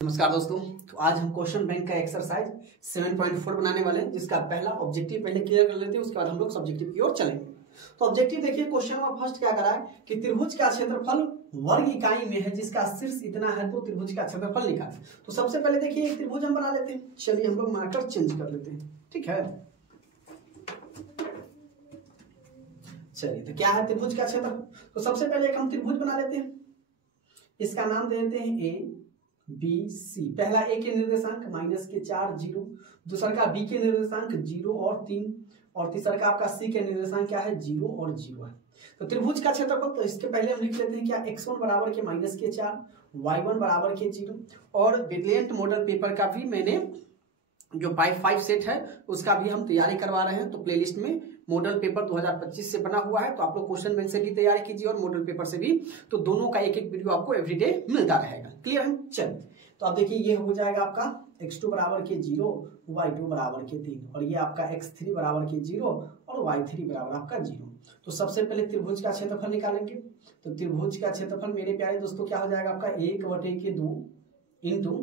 नमस्कार दोस्तों। तो आज हम क्वेश्चन बैंक का एक्सरसाइज 7.4 बनाने वाले हैं, जिसका पहला ऑब्जेक्टिव पहले क्लियर कर लेते हैं, उसके बाद हम लोग सब्जेक्टिव की ओर चलेंगे। तो ऑब्जेक्टिव देखिए, क्वेश्चन में फर्स्ट क्या करा है कि त्रिभुज का क्षेत्रफल वर्ग इकाई में है जिसका शीर्ष इतना है, तो त्रिभुज का क्षेत्रफल निकालें। तो सबसे पहले देखिए एक त्रिभुज हम बना लेते हैं। चलिए हम लोग मार्कर चेंज कर लेते हैं, ठीक है। चलिए तो क्या है त्रिभुज का क्षेत्रफल। तो सबसे पहले एक हम त्रिभुज बना लेते हैं, इसका नाम दे देते हैं ए बी सी। पहला ए के निर्देशांक -4 0, दूसरा का बी के निर्देशांक 0 और 3, और तीसरा का आपका सी के निर्देशांक क्या है 0 और 0 है। तो त्रिभुज का क्षेत्रफल, तो इसके पहले हम लिख लेते हैं क्या x1 बराबर के -4, y1 बराबर के 0। और ब्रिलियंट मॉडल पेपर का भी मैंने जो 5 सेट है उसका भी हम तैयारी करवा रहे हैं। तो प्लेलिस्ट में मॉडल पेपर 2025 से बना हुआ है, तो आप लोग क्वेश्चन बैंक से भी तैयारी कीजिए और मॉडल पेपर से भी। तो दोनों का एक एक वीडियो आपको एवरीडे मिलता रहेगा। क्लियर है। चलिए तो अब देखिए ये हो जाएगा आपका x2 बराबर के 0, y2 बराबर के 3, और ये आपका x3 बराबर के 0 और y3 बराबर आपका 0। तो सबसे पहले त्रिभुज का क्षेत्रफल निकालेंगे। तो त्रिभुज का क्षेत्रफल मेरे प्यारे दोस्तों क्या हो जाएगा आपका 1/2 इंटू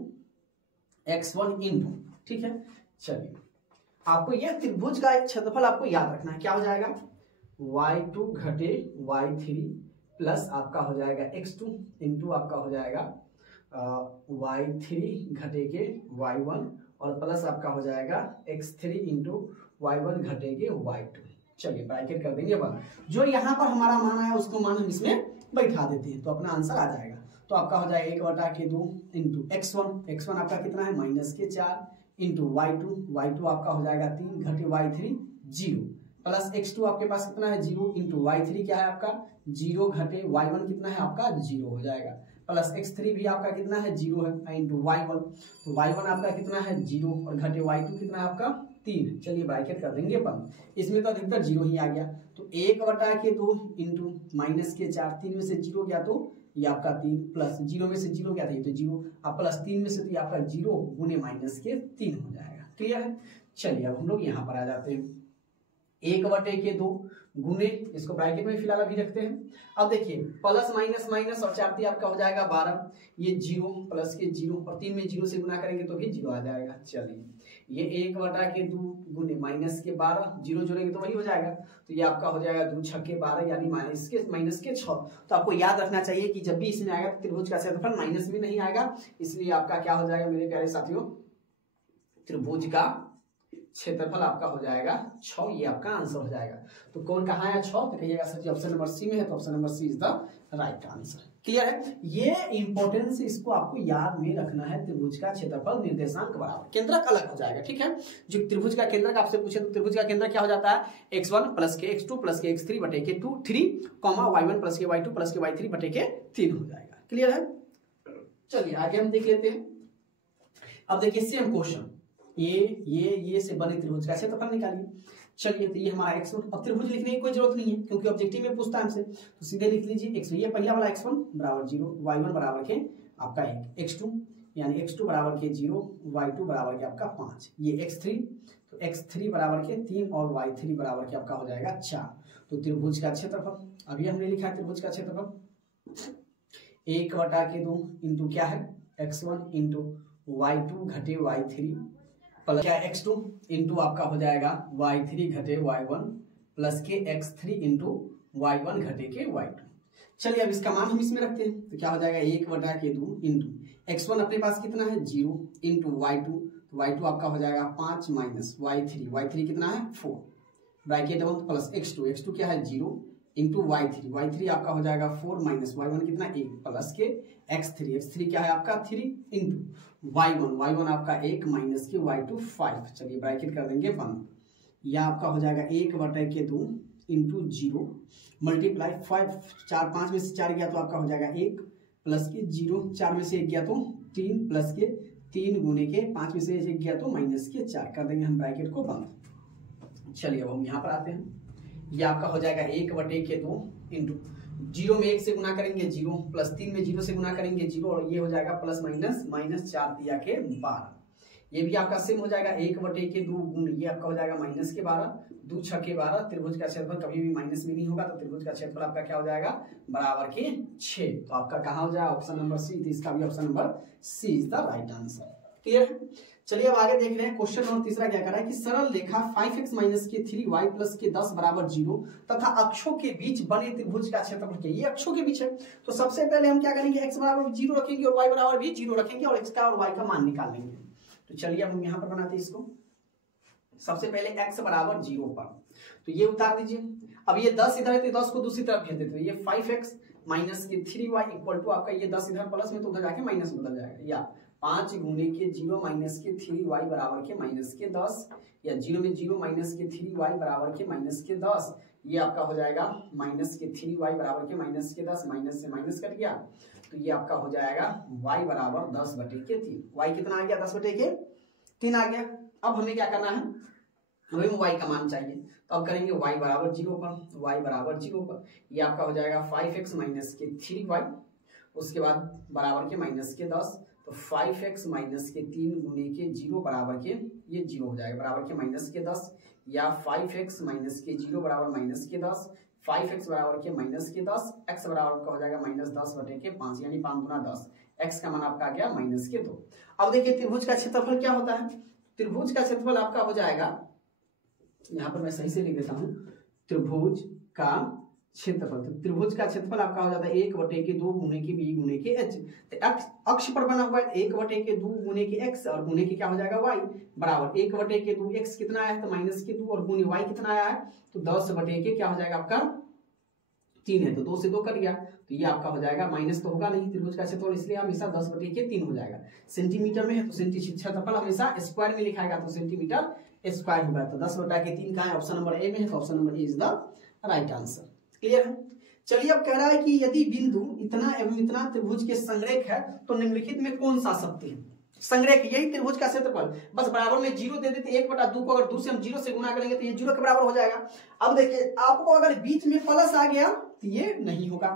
x1 इंटू, ठीक है। चलिए आपको यह त्रिभुज का एक क्षेत्रफल आपको याद रखना है, क्या हो जाएगा y2 घटे y3 प्लस आपका हो जाएगा x2 इंटू आपका हो जाएगा y3 घटे के y1 और प्लस आपका हो जाएगा x3 इंटू y1 घटे के y2। चलिए ब्रैकेट कर देंगे बंद। जो यहाँ पर हमारा मान है उसको मान हम इसमें बैठा देते हैं, तो अपना आंसर आ जाएगा। तो आपका हो जाएगा 1/2 इंटू x1 आपका कितना है -4 इंटू y2 आपका हो जाएगा 3 घटे y3 0 प्लस x2 आपके पास कितना है 0 इंटू y3 क्या है आपका 0 घटे y1 कितना है आपका 0 हो जाएगा, प्लस x3 भी आपका कितना है 0 है इंटू y1। तो y1 आपका कितना है 0 और घटे y2 कितना है आपका 3। चलिए ब्रैकेट कर देंगे बंद। इसमें तो अधिकतर 0 ही आ गया। तो 1/2 इंटू -4, 3 में से 0 गया तो ये आपका 3 प्लस 0 में से 0 क्या था, ये तो 0, अब प्लस 3 में से तो ये आपका 0 गुने -3 हो जाएगा। क्लियर है। चलिए अब हम लोग यहाँ पर आ जाते हैं 1/2 गुने, इसको ब्रैकेट में फिलहाल अभी रखते हैं। अब देखिए प्लस माइनस माइनस और 4 आपका हो जाएगा 12, ये 0 प्लस के 0 और 3 में 0 से गुना करेंगे तो भी 0 आ जाएगा। चलिए ये 1/2 गुने -12, 0 जोड़ेंगे तो वही हो जाएगा। तो ये आपका हो जाएगा 2 छक्के 12 यानी -6। तो आपको याद रखना चाहिए कि जब भी इसमें आएगा तो त्रिभुज का क्षेत्रफल माइनस में नहीं आएगा, इसलिए आपका क्या हो जाएगा मेरे प्यारे साथियों, त्रिभुज का क्षेत्रफल आपका हो जाएगा 6। ये आपका आंसर हो जाएगा। तो कौन कहाँ है 6, तो कहिएगा सर जी ऑप्शन नंबर सी में है, तो option number C is the right answer. Clear है। ये इंपॉर्टेंस इसको आपको याद में रखना है। त्रिभुज का क्षेत्रफल निर्देशांक बराबर केंद्रक अलग हो जाएगा, ठीक है। जो त्रिभुज का केंद्रक आपसे पूछे तो त्रिभुज का केंद्र क्या हो जाता है x1 प्लस के x2 प्लस के x3 बटे के 3 कॉमा y1 प्लस के y2 प्लस के y3 बटे के 3 हो जाएगा। क्लियर है। चलिए आगे हम देख लेते हैं। अब देखिए सेम क्वेश्चन, ये से बने त्रिभुज का क्षेत्रफल निकालिए। चलिए तो ये हमारा x1, अब त्रिभुज लिखने की कोई जरूरत नहीं है क्योंकि ऑब्जेक्टिव में पूछता है हमसे, तो सीधे लिख लीजिए x1। ये पहला वाला x1 बराबर 0, y1 बराबर के आपका 1, x2 यानी x2 बराबर के 0, y2 बराबर के आपका 5, ये x3, तो x3 बराबर के 3 और y3 बराबर के आपका हो जाएगा 4। तो त्रिभुज का क्षेत्रफल अभी हमने लिखा है, त्रिभुज का क्षेत्रफल 1/2 इंटू क्या है x1 इंटू y2 घटे y3 प्लस क्या x2 इंटू आपका हो जाएगा y3 घटे y1 प्लस के x3 इंटू y1 घटे के y2। चलिए अब इसका मान हम इसमें रखते हैं, तो क्या हो जाएगा 1/2 इंटू x1 अपने पास कितना है 0 इंटू y2, तो y2 आपका हो जाएगा 5 माइनस y3 कितना है 4 ब्रैकेट प्लस x2 क्या है 0 इंटू y3 आपका हो जाएगा 4 माइनस y1 कितना 1 प्लस के x3 क्या है आपका 3 इंटू y1 आपका 1 माइनस के y2 5। चलिए ब्रैकेट कर देंगे बंद। यह आपका हो जाएगा 1/2 इंटू 0 मल्टीप्लाई 5, 4 5 में से 4 गया तो आपका हो जाएगा 1 प्लस के 0, 4 में से 1 गया तो 3 प्लस के 3 गुने के 5 में से 1 गया तो माइनस के 4 कर देंगे हम ब्रैकेट को बंद। चलिए अब हम यहाँ पर आते हैं। ये आपका हो जाएगा 1/2 इंटू 0 में 1 से गुना करेंगे 0 प्लस 3 में 0 से गुना करेंगे 0 और ये हो जाएगा प्लस माइनस -4 दिया के 12, ये भी आपका सेम हो जाएगा 1/2 गुण ये आपका हो जाएगा -12, 2 × 6 12। त्रिभुज का क्षेत्रफल कभी भी माइनस में नहीं होगा, तो त्रिभुज का क्षेत्रफल आपका क्या हो जाएगा बराबर के 6। तो आपका कहाँ हो जाएगा ऑप्शन नंबर सी। तो इसका भी option number C is the right answer. Clear है। चलिए अब आगे देख रहे हैं क्वेश्चन नंबर तीसरा क्या कर रहा है कि सरल रेखा 5x - (3y + के 10 = 0) तथा अक्षों के बीच बने त्रिभुज का क्षेत्रफल क्या। ये अक्षों के बीच है, तो सबसे पहले हम क्या करेंगे x बराबर 0 रखेंगे और y बराबर भी 0 रखेंगे और x का और y का मान निकाल लेंगे। तो चलिए अब हम यहाँ पर बनाते हैं इसको। सबसे पहले x बराबर 0 पर तो ये उतार दीजिए। अब ये 10 इधर है तो 10 को दूसरी तरफ भेज देते, ये 5x - (3y) = आपका ये 10 इधर प्लस में तो उधर जाके माइनस बदल जाएगा, या 5 × 0 - (3y) बराबर के -10, या 0 में 0 - (3y) बराबर के -10। ये आपका हो जाएगा -(3y) बराबर के -10, माइनस से माइनस कट गया, तो ये आपका हो जाएगा y बराबर 10/3। y कितना आ गया 10/3 आ गया। अब हमें क्या करना है, हमें y का मान चाहिए, तो अब करेंगे y बराबर 0 पर, y बराबर 0 पर ये आपका हो जाएगा 5x - (3y), उसके बाद बराबर के -10, तो 5x - (3 × 0 बराबर के ये 0 हो जाएगा बराबर के -10, या 5x - (0 बराबर -10, 5x बराबर के -10, x बराबर का हो जाएगा -10/5, यानी 5 × 10, x का मान आपका आ गया -2। अब देखिए त्रिभुज का क्षेत्रफल क्या होता है। त्रिभुज का क्षेत्रफल आपका हो जाएगा, यहाँ पर मैं सही से लिख देता हूं, त्रिभुज का क्षेत्रफल। तो त्रिभुज का क्षेत्रफल आपका हो जाता है 1/2 गुणे के b गुणे के h। तो अक्ष पर बना हुआ है 1/2 गुणे के x और गुणे के क्या हो जाएगा y बराबर 1/2 x कितना आया है तो -2 और गुणे y कितना आया है तो 10/के क्या हो जाएगा आपका 3 है, तो 2 से 2 कट गया, तो ये आपका हो जाएगा माइनस तो होगा नहीं त्रिभुज का क्षेत्रफल, इसलिए हमेशा 10/3 हो जाएगा। सेंटीमीटर में है तो क्षेत्रफल हमेशा स्क्वायर में लिखाएगा, तो सेंटीमीटर स्क्वायर होगा, तो 10/3 कहाँ है ऑप्शन नंबर ए में है, तो option number A is the right answer. Clear है। चलिए अब कह रहा है कि यदि बिंदु इतना एवं इतना त्रिभुज के संरेख है तो निम्नलिखित में कौन सा शक्ति है। संरेख यही त्रिभुज का क्षेत्रफल, बस बराबर में 0 दे देते 1/2 को अगर 2 से हम 0 से गुना करेंगे तो ये 0 के बराबर हो जाएगा। अब देखिए आपको अगर बीच में प्लस आ गया तो ये नहीं होगा।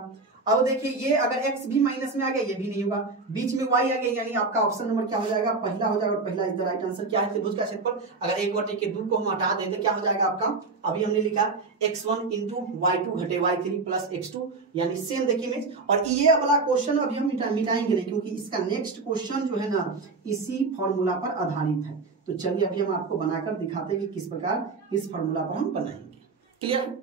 अब देखिए ये अगर x भी माइनस में आ गया ये भी नहीं होगा, बीच में y आ गया, यानी आपका ऑप्शन नंबर क्या हो जाएगा पहला हो जाएगा, और पहला इज द राइट आंसर। क्या है त्रिभुज का क्षेत्रफल, अगर 1/2 को हम हटा दें तो क्या हो जाएगा आपका, अभी हमने लिखा x1 × y2 घटे y3 प्लस x2, यानी सेम देखिए इमेज। और ये वाला क्वेश्चन अभी हम मिटाएंगे नहीं, क्योंकि इसका नेक्स्ट क्वेश्चन जो है ना इसी फॉर्मूला पर आधारित है। तो चलिए अभी हम आपको बनाकर दिखाते हैं कि किस प्रकार इस फॉर्मूला पर हम बनाएंगे। क्लियर है।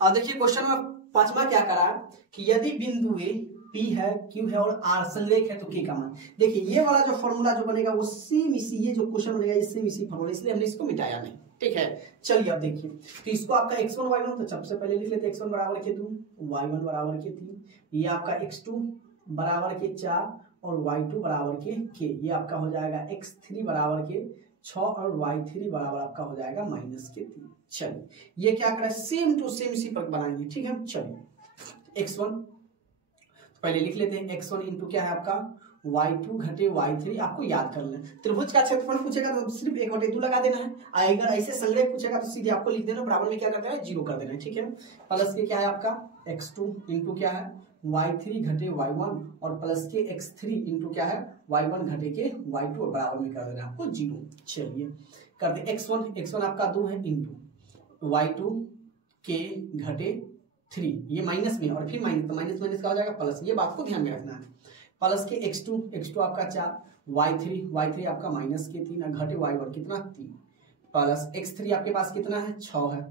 अब देखिए क्वेश्चन नंबर 5वां क्या करा कि यदि बिंदु ए P है, Q है और R संरेख है तो K का मान। देखिए ये वाला जो फॉर्मूला जो बनेगा वो सेम इसी, ये जो क्वेश्चन बनेगा ये सेम इसी फॉर्मूला, इसलिए हमने इसको मिटाया नहीं। ठीक है। चलिए अब देखिए, तो इसको आपका x1 y1, तो सबसे पहले लिख लेते हैं x1 बराबर के 2, y1 बराबर के 3, ये आपका x2 बराबर के 4 और y2 बराबर के k, ये आपका हो जाएगा x3 बराबर के 6 और y3 बराबर आपका हो जाएगा -3। चलिए ये क्या करें, सेम टू सेम इसी पर बनाएंगे। ठीक है। चलिए x1 पहले लिख लेते हैं, x1 इंटू क्या है आपका y2 घटे y3, आपको याद कर लें। त्रिभुज का क्षेत्रफल पूछेगा तो सिर्फ 1/2 लगा देना है, अगर ऐसे संरेख पूछेगा तो सीधे आपको लिख देना, बराबर में क्या कर देना है 0 कर देना है। ठीक है। प्लस के क्या है आपका x2 इंटू क्या है y3 घटे y1 और प्लस के x3 इंटू क्या है y1 घटे के y2 और बराबर में कर देना आपको 0। चलिए करते x1 आपका 2 है इंटू y2 के घटे 3, ये माइनस में और फिर माइनस, तो माइनस माइनस का हो जाएगा प्लस, ये बात को ध्यान में रखना है। प्लस के x2 आपका 4, y3 आपका -3 घटे y1 कितना 3, प्लस x3 आपके पास कितना है 6 है।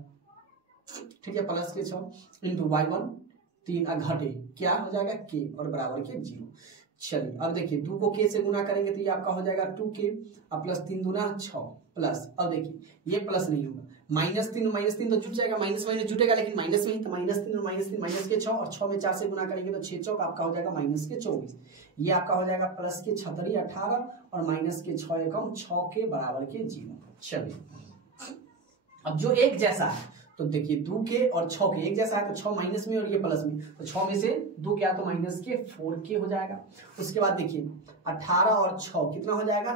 ठीक है। प्लस के 6 इंटू y1 3 घटे क्या हो जाएगा k और बराबर के 0। चलिए अब देखिए 2 को k से गुना करेंगे तो ये आपका हो जाएगा 2k और प्लस 3 दूना 6 प्लस, अब देखिए ये प्लस नहीं होगा, -3 तो जुट जाएगा, माइनस माइनस जुटेगा लेकिन माइनस में ही, तो -3 माइनस के 6 और 6 में 4 से गुना करेंगे तो 6 चौक आपका हो जाएगा -24, ये आपका हो जाएगा प्लस के 36 18 और माइनस के 6 एकम 6 के बराबर के 0। चलिए अब जो एक जैसा है तो देखिए 2 के और 6 के एक जैसा है, तो 6 माइनस में और ये प्लस में, तो 6 में से 2 क्या तो माइनस के 4k हो जाएगा। उसके बाद देखिए 18 और 6 कितना हो जाएगा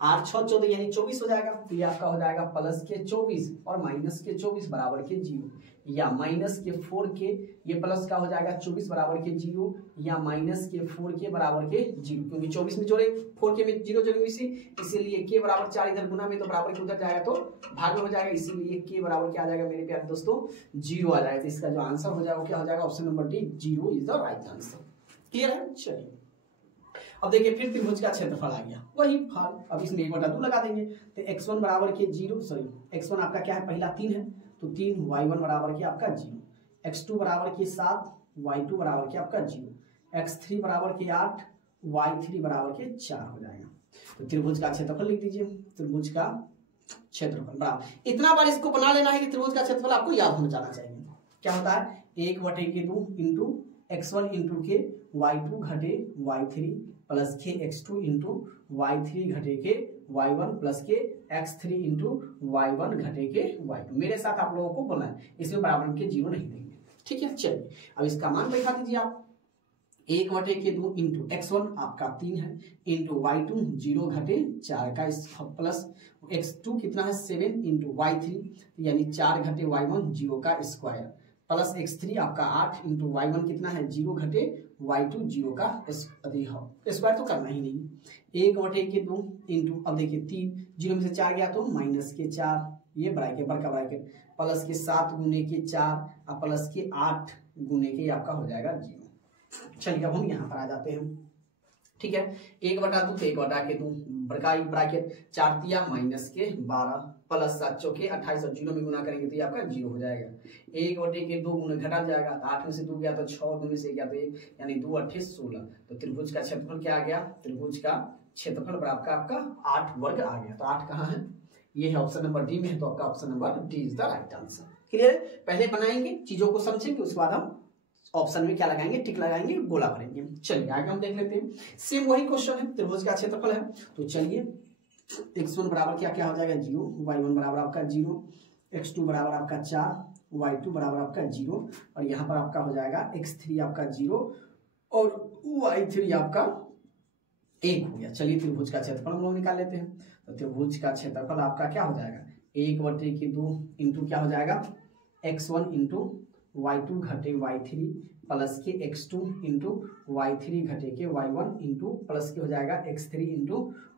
8 6 14 यानी 24 हो जाएगा, तो ये आपका हो जाएगा प्लस के 24 और माइनस के 24 बराबर के 0, या माइनस के 4k, ये प्लस का हो जाएगा 24 बराबर के 0 या माइनस के 4k बराबर के 0, क्योंकि 24 में जोड़े 4k में 0 जोड़ेंगे इसीलिए k बराबर 4 इधर गुना में तो बराबर के उधर जाएगा तो भाग में हो जाएगा, इसीलिए k बराबर क्या आ जाएगा मेरे प्यारे दोस्तों 0 आ जाएगा। तो इसका जो आंसर हो जाएगा वो क्या हो जाएगा, option number D 0 is the right answer. Clear है? चलिए अब देखिए फिर त्रिभुज का क्षेत्रफल आ गया, वही फल, अब इसमें 1/2 लगा देंगे तो x1 बराबर के 0, सॉरी x1 आपका क्या है, पहला 3 है तो 3, y1 बराबर के आपका 0, x2 बराबर के 7, y2 बराबर के आपका 0, x3 बराबर के 8, y3 बराबर के 4 हो जाएगा। तो त्रिभुज का क्षेत्रफल लिख दीजिए, त्रिभुज का क्षेत्रफल बराबर, इतना बार इसको बना लेना है कि त्रिभुज का क्षेत्रफल आपको याद होना जाना चाहिए। क्या होता है, 1/2 इंटू x1 इंटू के y2 घटे y3 प्लस के x2 इंटू y3 घटे के y1 प्लस के x3 इंटू y1 घटे के y2। मेरे साथ आप लोगों को बोलना है, इसमें बराबर के 0 नहीं देंगे, ठीक है। चलिए अब इसका मान बैठा दीजिए आप, 1/2 इंटू x1 आपका 3 है इंटू y2 0 घटे 4 का प्लस x2 कितना है 7 इंटू y3 यानी 4 घटे y1 0 का स्क्वायर प्लस x3 आपका 8 इंटू y1 कितना है 0 घटे y2 0 का स्क्वायर तो करना ही नहीं, 1/2 इंटू अब देखिए 3 0 में से 4 गया तो माइनस के 4, ये ब्रैकेट बड़का ब्रैकेट प्लस के 7 गुने के 4 और प्लस के 8 गुने के आपका हो जाएगा 0। चलिए अब हम यहाँ पर आ जाते हैं, ठीक है। 1/2 तो 1/2 ब्रैकेट 4 तिया माइनस के 12 प्लस 7 चौके 28 और 0 में गुना करेंगे तो ये आपका 0 हो जाएगा। 1/2 गुना घटा जाएगा, 8 में से 2 गया तो 6, 2 में से गया तो 1 यानी 2 8 16। तो त्रिभुज का क्षेत्रफल क्या आ गया, त्रिभुज का क्षेत्रफल बराबर आपका 8 वर्ग आ गया। तो 8 कहाँ है, ये है ऑप्शन नंबर डी में है, तो आपका option number D is the right answer. Clear है? पहले बनाएंगे, चीजों को समझेंगे, उसके बाद हम ऑप्शन में क्या लगाएंगे, टिक लगाएंगे, गोला भरेंगे। चलिए आगे हम देख लेते हैं, सेम वही क्वेश्चन है, त्रिभुज का क्षेत्रफल है। तो चलिए x1 बराबर क्या क्या हो जाएगा 0, y1 बराबर आपका 0, x2 बराबर आपका 4, y2 बराबर आपका 0 और यहाँ पर आपका हो जाएगा x3 आपका 0 और y3 आपका 1 हो गया। चलिए त्रिभुज का क्षेत्रफल हम लोग निकाल लेते हैं। तो त्रिभुज का क्षेत्रफल आपका क्या हो जाएगा, 1/2 इंटू क्या हो जाएगा x1 इंटू y2 घटे y3 प्लस के x2 इंटू y3 घटे के y1 इंटू प्लस के हो जाएगा x3 इंटू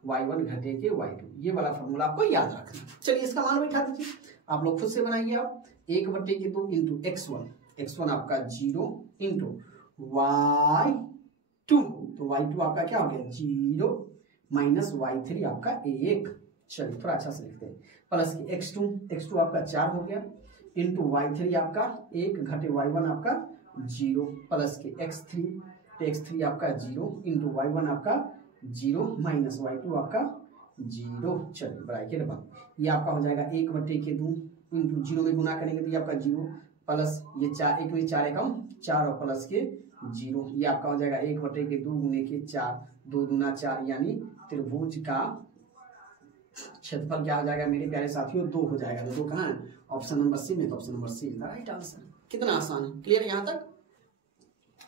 y1 घटे के y2। ये वाला फॉर्मूला आपको याद रखना। चलिए इसका मान बैठा दीजिए, आप लोग खुद से बनाइए। आप 1/2 इंटू x1 आपका 0 इंटू y2, तो y2 आपका क्या हो गया 0 माइनस y3 आपका 1। चलिए थोड़ा अच्छा से लिखते हैं, प्लस के x2 आपका 4 हो गया इंटू y3 आपका 1 घटे y1 आपका 0 प्लस के x3 आपका 0 इंटू y1 आपका 0 माइनस y2 आपका 0। चलिए ब्रैकेट बंद, ये आपका हो जाएगा 1/2 इंटू 0 में गुना करेंगे तो ये आपका 0 प्लस ये 4, 1 में 4 एकम 4 और प्लस के 0, ये आपका हो जाएगा 1/2 गुने के 4, 2 दूना 4 यानी त्रिभुज का क्षेत्रफल क्या हो जाएगा मेरे प्यारे साथियों 2 हो जाएगा। तो 2 कहाँ है, ऑप्शन नंबर सी में, तो option number C is the right answer. कितना आसान है, क्लियर है यहाँ तक।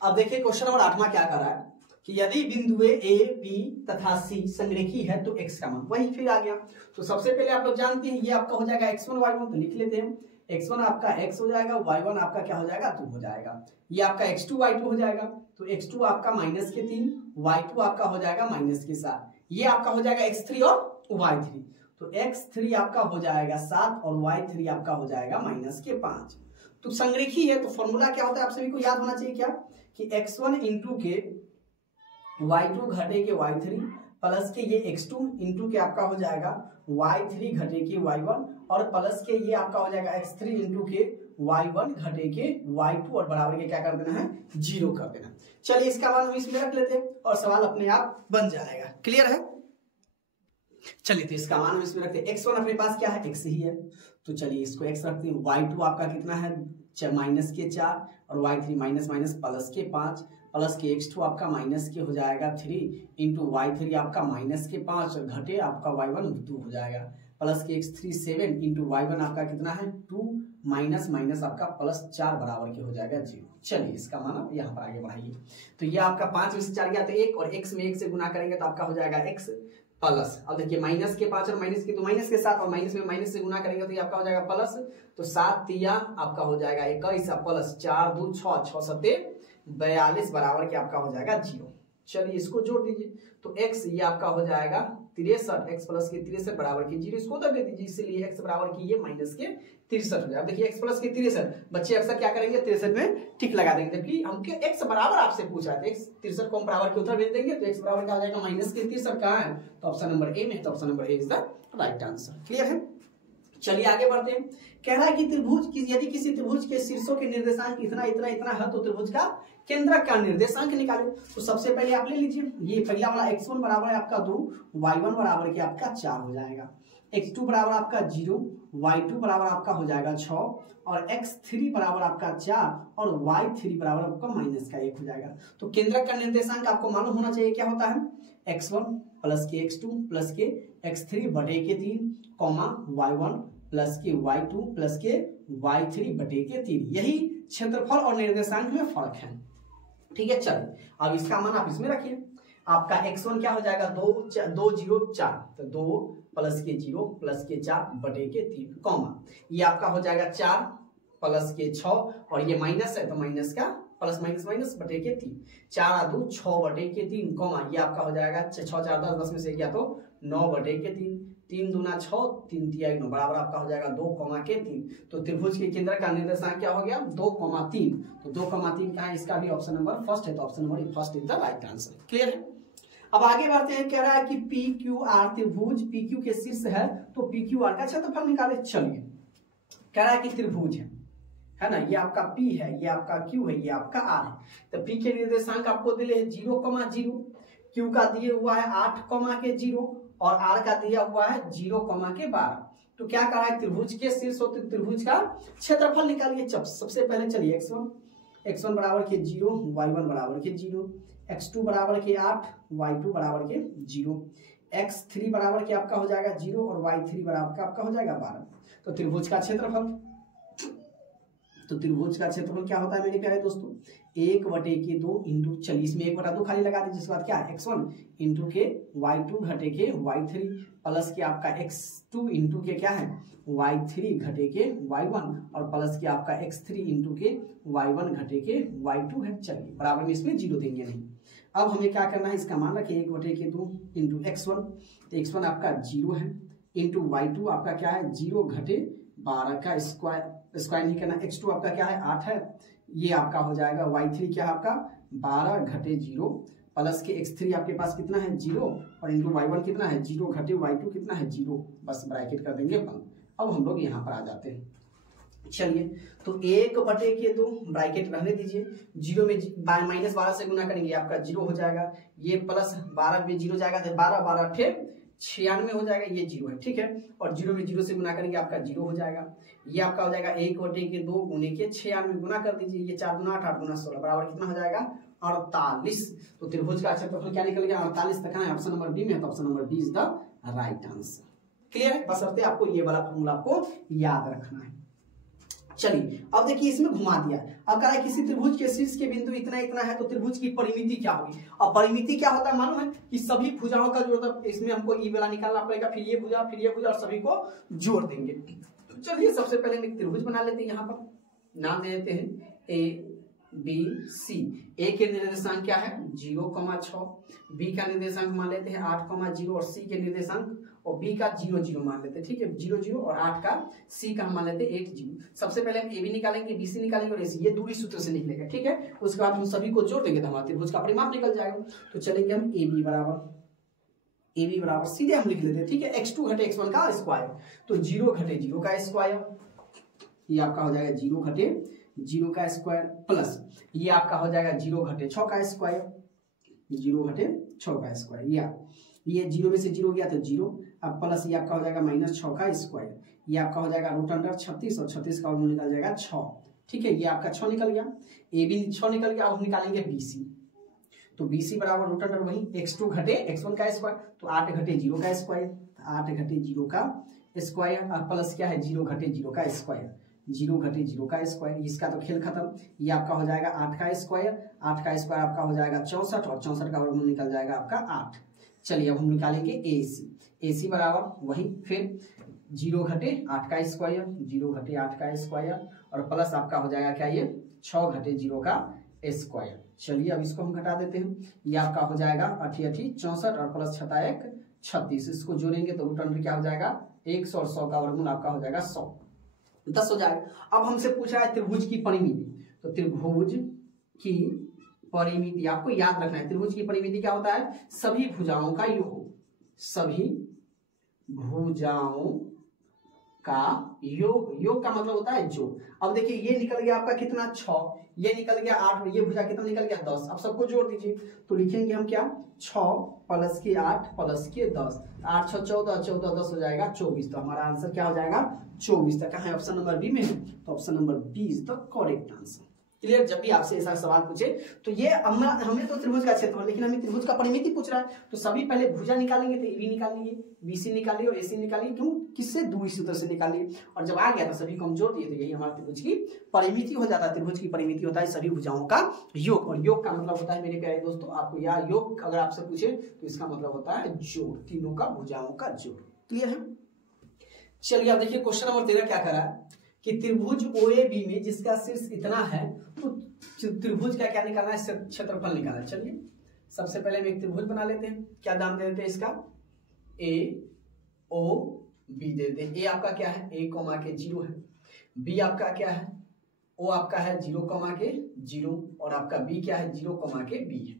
अब देखिए क्वेश्चन नंबर 8वां क्या कर रहा है कि यदि बिंदुए ए बी तथा सी संरेखी है तो x का मान, वही फिर आ गया। तो सबसे पहले आप लोग जानते हैं ये आपका हो जाएगा x1 y1, तो लिख लेते हैं x1 आपका x हो जाएगा, y1 आपका क्या हो जाएगा 2 हो जाएगा, ये आपका x2 y2 हो जाएगा। तो x2 आपका माइनस के 3, y2 आपका हो जाएगा माइनस के 7, ये आपका हो जाएगा x3 और y3। तो x3 आपका हो जाएगा 7 और y3 आपका हो जाएगा माइनस के 5। तो संरेखी है तो फॉर्मूला क्या होता है आप सभी को याद होना चाहिए क्या, कि x1 इंटू के y2 घटे के y3 प्लस के ये x2 इंटू के आपका हो जाएगा y3 घटे के y1 और प्लस के ये आपका हो जाएगा x3 इंटू के y1 घटे के y2 और बराबर के क्या कर देना है 0 कर देना। चलिए इसका मान हम इसमें रख लेते हैं और सवाल अपने आप बन जाएगा। क्लियर है? चलिए तो इसका मान हम इसमें रखते हैं, x1 अपने पास क्या है x ही है, तो चलिए इसको x रखते हैं। y2 आपका कितना है माइनस के 4 और y3 माइनस माइनस प्लस के 5 प्लस के x2 आपका माइनस के हो जाएगा 3 इंटू y3 आपका माइनस के 5 और घटे आपका y1 2 हो जाएगा प्लस के x3 7 इंटू y1 आपका कितना है 2 माइनस माइनस आपका प्लस 4 बराबर के हो जाएगा 0। चलिए इसका मान आप यहाँ पर आगे बढ़ाइए। तो ये आपका 5 में से 4 गया तो 1 और x में 1 से गुना करेंगे तो आपका हो जाएगा x प्लस। अब देखिए माइनस के 5 और माइनस के 2 माइनस के 7 और माइनस में माइनस से गुना करेंगे तो ये आपका हो जाएगा प्लस। तो 7 तिया आपका हो जाएगा 21 प्लस 4 2 6 6 7 42 बराबर के आपका हो जाएगा 0। चलिए इसको जोड़ दीजिए तो x ये आपका हो जाएगा 63, x प्लस के 63 बराबर की 0 इसको दे दीजिए, इसलिए x बराबर की ये माइनस के 63 हो जाएगा। देखिए x प्लस के 63 बच्चे अक्सर क्या करेंगे 63 में टिक लगा देंगे, जबकि हमके x बराबर आपसे पूछा है x 63 को हम बराबर के उधर भेज देंगे तो x बराबर क्या हो जाएगा माइनस के 63 कहाँ है तो ऑप्शन नंबर ए में है, तो option number A is the right answer. Clear है। चलिए आगे बढ़ते हैं। कह रहा है कि त्रिभुज की यदि किसी त्रिभुज के शीर्षों के निर्देशांक इतना इतना इतना है तो त्रिभुज का केंद्रक का निर्देशांक निकाले। तो सबसे पहले आप ले लीजिए ये पहला वाला x1 बराबर है आपका 2, y1 बराबर के आपका 4 हो जाएगा, x2 बराबर आपका 0, y2 बराबर आपका हो जाएगा 6 और x3 बराबर आपका 4 और y3 बराबर आपका माइनस का 1 हो जाएगा। तो केंद्रक का निर्देशांक आपको मालूम होना चाहिए क्या होता है, x1 प्लस के x2 प्लस के x3 बटे के 3 कॉमा y1 प्लस के y2 प्लस के y3 बटे के 3। यही क्षेत्रफल और निर्देशांक में फर्क है। ठीक है। चलिए अब इसका मान आप इसमें रखिए, आपका x1 क्या हो जाएगा 2 0 4 तो 2 प्लस के 0 प्लस के 4 बटे के 3 कॉमा ये आपका हो जाएगा 4 प्लस के 6 और ये माइनस है तो माइनस का प्लस माइनस माइनस बटे के 3 4 2 6 बटे के 3 कॉमा ये आपका हो जाएगा 6 4 10 10 में से क्या तो 9 बटे के 3 3 दूना 6 3 तिया 9 बराबर आपका हो जाएगा 2 के 3। तो त्रिभुज के केंद्र का निर्देशांक क्या हो गया 2 3। तो 2 3 का है, इसका भी ऑप्शन नंबर फर्स्ट है, तो option number first is the right answer. Clear है। अब आगे बढ़ते हैं। कह रहा है कि पी क्यू आर त्रिभुज पी क्यू के शीर्ष है तो पी क्यू आर का क्षेत्रफल निकाले। चलिए कह रहा है कि त्रिभुज है ना, ये आपका P है, ये आपका Q है, ये आपका R है। तो P के निर्देशांक आपको दिले 0, 0, Q का दिए हुआ है 8, के 0 और R का दिया हुआ है 0, के 12। तो क्या कह रहा है त्रिभुज के शीर्ष होते त्रिभुज का क्षेत्रफल निकालिए। सबसे पहले चलिए x1 बराबर के 0, y1 बराबर के 0, x2 बराबर के 8, y2 बराबर के 0, x3 बराबर के आपका हो जाएगा 0 और y3 बराबर का आपका हो जाएगा 12। तो त्रिभुज का क्षेत्रफल, तो त्रिभुज का क्षेत्रफल क्या होता है मेरे प्यारे दोस्तों 1/2 इंटू, चलिए इसमें 1/2 खाली लगा दीजिए, जिसके बाद क्या है x1 इंटू के y2 घटे के y3 प्लस के आपका x2 इंटू के क्या है y3 घटे के y1 और प्लस के आपका x3 इंटू के y1 घटे के y2 है। चलिए बराबर में इसमें 0 देंगे नहीं। अब हमें क्या करना है, इसका मान रखिए 1/2 इंटू x1, तो x1 आपका 0 है इंटू y2 आपका क्या है 0 घटे 12 का स्क्वायर नहीं करना, x2 आपका क्या है 8 है, ये आपका हो जाएगा y3 क्या है आपका 12 घटे 0 प्लस के x3 आपके पास कितना है 0 और इंटू y1 कितना है 0 घटे y2 कितना है 0, बस ब्रैकेट कर देंगे बंद। अब हम लोग यहाँ पर आ जाते हैं। चलिए तो 1/2 ब्रैकेट रहने दीजिए, 0 में -12 से गुना करेंगे आपका 0 हो जाएगा, ये प्लस 12 में 0 जाएगा तो 12 12 अट्ठे 96 हो जाएगा, ये 0 है। ठीक है। और 0 में 0 से गुना करेंगे आपका 0 हो जाएगा, ये आपका हो जाएगा 1/2 गुने के 96 गुना कर दीजिए, ये 4 गुना 8 8 गुना 16 बराबर कितना हो जाएगा 48। तो त्रिभुज का क्षेत्रफल क्या निकल गया 48 तक है, ऑप्शन नंबर बी में है, तो option number B is the right answer. Clear है। बस आपको ये वाला फॉर्मूला आपको याद रखना है। चलिए अब देखिए इसमें घुमा दिया, अब कह रहा है किसी त्रिभुज के शीर्ष के बिंदु इतना इतना है तो त्रिभुज की परिमिति क्या होगी। और परिमिति क्या होता है मालूम है कि सभी भुजाओं का जो होता है इसमें हमको ई वाला निकालना पड़ेगा, फिर ये भुजा फिर ये भुजा और सभी को जोड़ देंगे। तो चलिए सबसे पहले हम एक त्रिभुज बना लेते हैं, यहाँ पर नाम दे देते हैं ए बी सी। ए के निर्देशांक क्या है 0, 6, बी का निर्देशांक मान लेते हैं 8, 0 और सी के निर्देशांक और बी का 0 0 मान लेते हैं। ठीक है 0 0 और 8 का सी का हम मान लेते हैं 8 0। सबसे पहले हम ए बी निकालेंगे, बी सी निकालेंगे और ये दूरी सूत्र से निकलेगा। ठीक है। उसके बाद हम सभी को जोड़ देंगे तो हमारे त्रिभुज का परिमाप निकल जाएगा। तो चलेंगे हम ए बी बराबर सीधे हम लिख लेते हैं। ठीक है x2 घटे x1 का स्क्वायर, तो 0 घटे 0 का स्क्वायर, ये आपका हो जाएगा 0 घटे 0 का स्क्वायर प्लस ये आपका हो जाएगा 0 घटे 6 का स्क्वायर, 0 घटे 6 का स्क्वायर, या ये 0 में से 0 गया तो 0, अब प्लस ये आपका हो जाएगा -6 का स्क्वायर, ये आपका हो जाएगा √36 और 36 का वर्गमूल निकल जाएगा 6। ठीक है। ये आपका 6 निकल गया, ए बी 6 निकल गया। अब हम निकालेंगे बी सी, तो बी सी बराबर √, वही x2 घटे x1 का स्क्वायर, तो 8 घटे 0 का स्क्वायर, 8 घटे 0 का स्क्वायर और प्लस क्या है 0 घटे 0 का स्क्वायर, 0 घटे 0 का स्क्वायर, इसका तो खेल खत्म। ये आपका हो जाएगा 8 का स्क्वायर, 8 का स्क्वायर आपका हो जाएगा 64 और 64 का वर्गमूल निकल जाएगा आपका 8। चलिए अब हम निकालेंगे ए सी बराबर वही फिर 0 घटे 8 का स्क्वायर, 0 घटे 8 का स्क्वायर और प्लस आपका हो जाएगा क्या ये 6 घटे 0 का स्क्वायर। चलिए अब इसको हम घटा देते हैं, ये आपका हो जाएगा 8 8 64 और प्लस 6 1 36, इसको जोड़ेंगे तो रूट अंडर क्या हो जाएगा 100 और 100 का वर्गमूल आपका हो जाएगा 100, 10 हो जाएगा। अब हमसे पूछा है त्रिभुज की परिमिति, तो त्रिभुज की परिमिति आपको याद रखना है, त्रिभुज की परिमिति क्या होता है सभी भुजाओं का योग, सभी भुजाओं का योग, योग का मतलब होता है जो। अब देखिए ये निकल गया आपका कितना 6, ये निकल गया 8 और ये भुजा कितना निकल गया 10। अब सबको जोड़ दीजिए तो लिखेंगे हम क्या 6 प्लस के 8 प्लस के 10, 8 6 14 14 10 हो जाएगा 24। तो हमारा आंसर क्या हो जाएगा 24 तक। कहाँ है ऑप्शन नंबर बी में है, तो option number B is the correct answer. Clear. जब भी आपसे ऐसा सवाल पूछे तो ये हमें तो त्रिभुज का क्षेत्रफल, लेकिन हमें त्रिभुज का परिमिति पूछ रहा है तो सभी पहले भुजा निकालेंगे, तो ए निकालिए, बीसी निकालिए और एसी निकालिए, क्यों किससे दूरी सूत्र से निकालिए, और जब आ गया तो सभी को हम जोड़ दिए तो यही हमारा त्रिभुज की परिमिति हो जाता है। त्रिभुज की परिमिति होता है सभी भुजाओं का योग, और योग का मतलब होता है मेरे प्यारे दोस्तों आपको या योग अगर आपसे पूछे तो इसका मतलब होता है जोड़, तीनों का भुजाओं का जोड़। क्लियर है। चलिए अब देखिए क्वेश्चन नंबर 13 क्या करा कि त्रिभुज OAB में जिसका शीर्ष इतना है तो त्रिभुज का क्या निकालना है क्षेत्रफल निकालना है। चलिए सबसे पहले हम एक त्रिभुज बना लेते हैं, क्या नाम दे देते हैं इसका AOB दे देते हैं। ए आपका क्या है A, के 0 है, बी आपका क्या है O आपका है 0, के 0 और आपका बी क्या है 0, के बी है।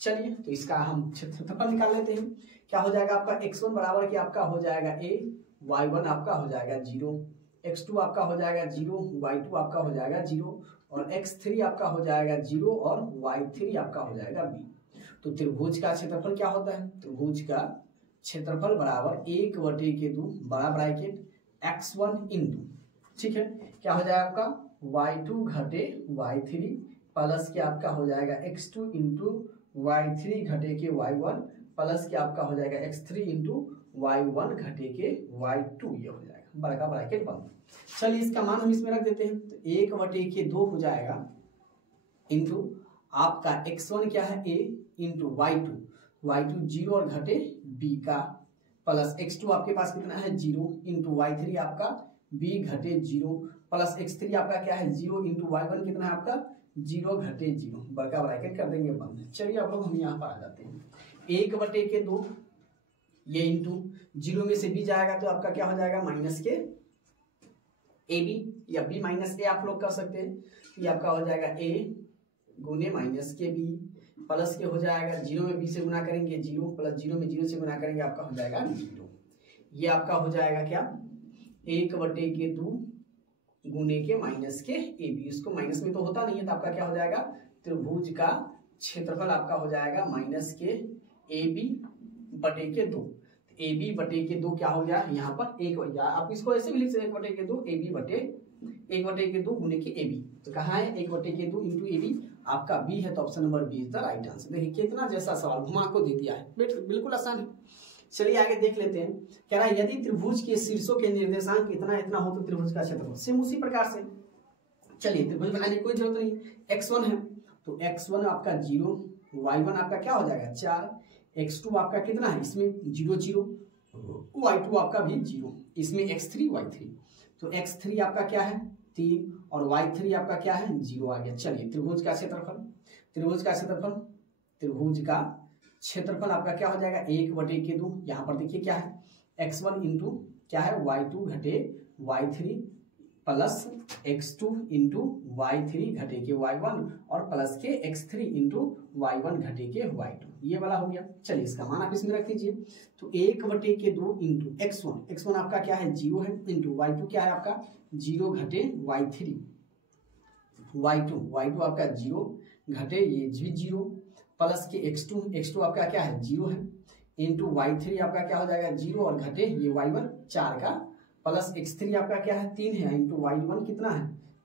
चलिए तो इसका हम क्षेत्रफल निकाल लेते हैं। क्या हो जाएगा आपका x1 बराबर कि आपका हो जाएगा A, y1 आपका हो जाएगा 0, x2 आपका हो जाएगा 0, y2 आपका हो जाएगा 0 और x3 आपका हो जाएगा 0 और y3 आपका हो जाएगा b। तो त्रिभुज का क्षेत्रफल क्या होता है, त्रिभुज का क्षेत्रफल बराबर 1/2 बड़ा ब्रैकेट x1 इंटू, ठीक है क्या हो जाएगा आपका y2 घटे y3 प्लस के आपका हो जाएगा x2 इंटू y3 घटे के y1 प्लस के आपका हो जाएगा x3 इंटू y1 घटे के y2, ये हो जाएगा बड़ा ब्रैकेट बंद। चलिए इसका मान हम इसमें रख देते हैं तो 1/2 हो जाएगा इंटू आपका x1 क्या है a इंटू y2 0 और घटे b का प्लस x2 आपके पास कितना है 0 इंटू y3 आपका b घटे 0 प्लस x3 आपका क्या है 0 इंटू y1 कितना है आपका 0 घटे 0, बड़का ब्रैकेट कर देंगे बंद। चलिए आप लोग हम यहाँ पर आ जाते हैं 1/2 ये इंटू 0 में से b जाएगा तो आपका क्या हो जाएगा माइनस के AB या b माइनस ए आप लोग कर सकते हैं, ये आपका हो जाएगा a गुने माइनस के b प्लस के हो जाएगा 0 में b से गुना करेंगे 0 प्लस 0 में 0 से गुना करेंगे आपका हो जाएगा 0, ये आपका हो जाएगा क्या 1/2 गुने के माइनस के AB, इसको माइनस में तो होता नहीं है तो आपका क्या हो जाएगा त्रिभुज का क्षेत्रफल आपका हो जाएगा माइनस के AB/2, AB/2 क्या हो गया यहाँ पर 1 हो गया, आप इसको ऐसे भी लिख सकते हैं 1/2 AB/1/2 गुने के AB, तो कहाँ है 1/2 इंटू AB आपका B है, तो option number B is the right answer. देखिए कितना जैसा सवाल घुमा को दे दिया है, बिल्कुल आसान है। चलिए आगे देख लेते हैं, कह रहा है यदि त्रिभुज के शीर्षों के निर्देशांक इतना इतना हो तो त्रिभुज का क्षेत्रफल, सेम उसी प्रकार से चलिए त्रिभुज बनाने की कोई जरूरत नहीं। x1 है तो x1 आपका 0, y1 आपका क्या हो जाएगा 4, x2 आपका कितना है इसमें 0 0, y2 आपका भी 0, इसमें x3 y3, तो x3 आपका क्या है 3 और y3 आपका क्या है 0 आ गया। चलिए त्रिभुज का क्षेत्रफल आपका क्या हो जाएगा 1/2, यहाँ पर देखिए क्या है x1 इंटू क्या है y2 घटे y3 plus x2 into y3 घटे के y1 और प्लस के x3 इंटू y1 घटे के y2, ये वाला हो गया। चलिए इसका मान आप इसमें रख दीजिए तो 1/2 इंटू x1 आपका क्या है 0 है इंटू y2 क्या है आपका 0 घटे y3, y2 आपका 0 घटे ये भी 0 प्लस के x2 आपका क्या है 0 है इंटू y3 आपका क्या हो जाएगा 0 और घटे ये y1 4 का प्लस x3 आपका क्या है 3 है इंटू y1 कितना है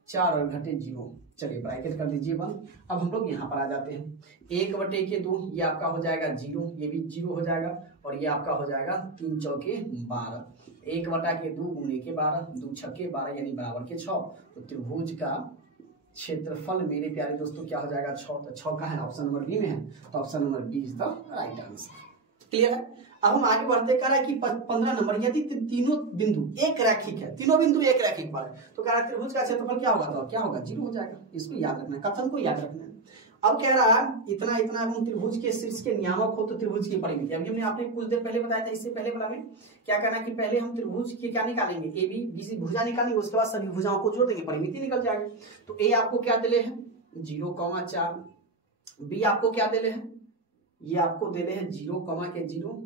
4 और घटे 0। चलिए ब्रैकेट कर दीजिए बंद। अब हम लोग यहाँ पर आ जाते हैं 1/2 ये आपका हो जाएगा 0, ये भी 0 हो जाएगा और ये आपका हो जाएगा 3 चौके 12, 1/2 गुने के 12, 2 छक्के 12 यानी बराबर के 6। तो त्रिभुज का क्षेत्रफल मेरे प्यारे दोस्तों क्या हो जाएगा 6, तो 6 का है ऑप्शन नंबर बी में है, तो option number B is the right answer. Clear है। अब हम आगे बढ़ते, कह रहा है कि 15 नंबर, यदि तीनों बिंदु एक रैखिक है, तीनों बिंदु एक रैखिक पर है, तो कह रहा है त्रिभुज का क्षेत्रफल क्या होगा, तो क्या होगा, 0 हो जाएगा। इसको याद रखना है, कथन को याद रखना है। अब कह रहा है इतना इतना हम त्रिभुज के शीर्ष के नियामक हो तो त्रिभुज की परिमिति। अभी हमने आपने कुछ देर पहले बताया था, इससे पहले वाला में क्या करना है कि पहले हम त्रिभुज के क्या निकालेंगे, ए बी बीसी भुजा निकालेंगे, उसके बाद सभी भुजाओं को जोड़ देंगे, परिमिति निकल जाएगी। तो ए आपको क्या दिले हैं 0,4, बी आपको क्या दिले हैं, ये आपको दिले हैं 0,0,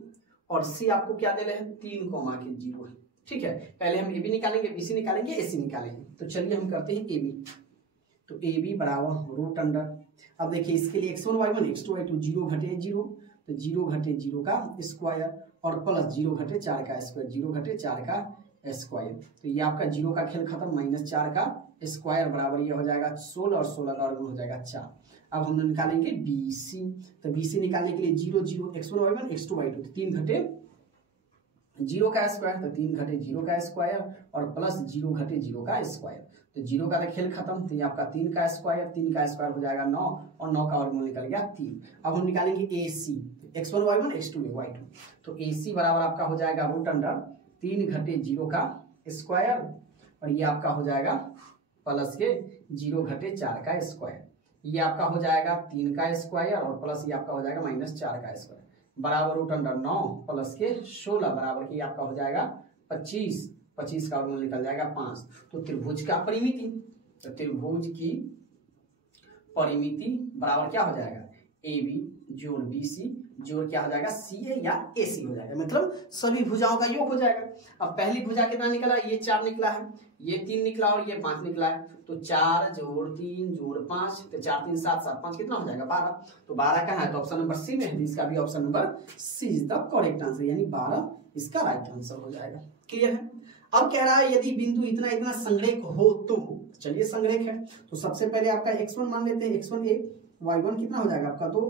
और सी आपको क्या दिले हैं 3,0 है। ठीक है, पहले हम ए बी निकालेंगे, बीसी निकालेंगे, एसी निकालेंगे। तो चलिए हम करते हैं ए बी। तो ए बी बराबर रूट अंडर, अब देखिए इसके लिए x1 y1 x2 y2 0 घटे 0, तो 0 घटे 0 का स्क्वायर और प्लस 0 घटे 4 का स्क्वायर, 0 घटे 4 का स्क्वायर। तो ये आपका 0 का खेल खत्म, -4 का स्क्वायर बराबर ये हो जाएगा 16 और 16 का वर्गमूल हो जाएगा 4। अब हम निकालेंगे BC, तो BC निकालने के लिए 0 0 x1 y1 x2 y2, तो 3 घटे 0 का स्क्वायर, तो 3 घटे 0 का स्क्वायर और प्लस 0 घटे 0 का स्क्वायर, तो 0 का खेल खत्म, तो ये आपका 3 का स्क्वायर हो जाएगा 9 और 9 का वर्गमूल निकल गया 3। अब हम निकालेंगे AC, x1 y1 x2 y2, तो AC बराबर आपका हो जाएगा रूट अंडर 3 घटे 0 का स्क्वायर और ये आपका हो जाएगा प्लस के 0 घटे 4 का स्क्वायर, ये आपका हो जाएगा 3 का स्क्वायर और प्लस ये आपका हो जाएगा -4 का स्क्वायर बराबर रूट अंडर 9 प्लस के 16 बराबर के आपका हो जाएगा 25, 25 का वर्गमूल निकल जाएगा 5। तो त्रिभुज का परिमिति, तो त्रिभुज की परिमिति बराबर क्या हो जाएगा AB जोड़ BC जोड़ क्या हो जाएगा CA या AC हो जाएगा, मतलब सभी भुजाओं का योग हो जाएगा। अब पहली भुजा कितना निकला, ये 4 निकला है, ये 3 निकला और ये 5 निकला है, तो 4 जोड़ 3 जोड़ 5, तो 4 3 7 7 5 कितना हो जाएगा 12। तो 12 कहाँ है, तो ऑप्शन नंबर सी में है, इसका भी option number C is the correct answer, यानी 12 इसका राइट आंसर हो जाएगा। क्लियर है। अब कह रहा है यदि बिंदु इतना इतना संरेख हो तो, चलिए संरेख है तो सबसे पहले आपका x1 मान लेते हैं, x1 a, y1 कितना हो जाएगा आपका 2,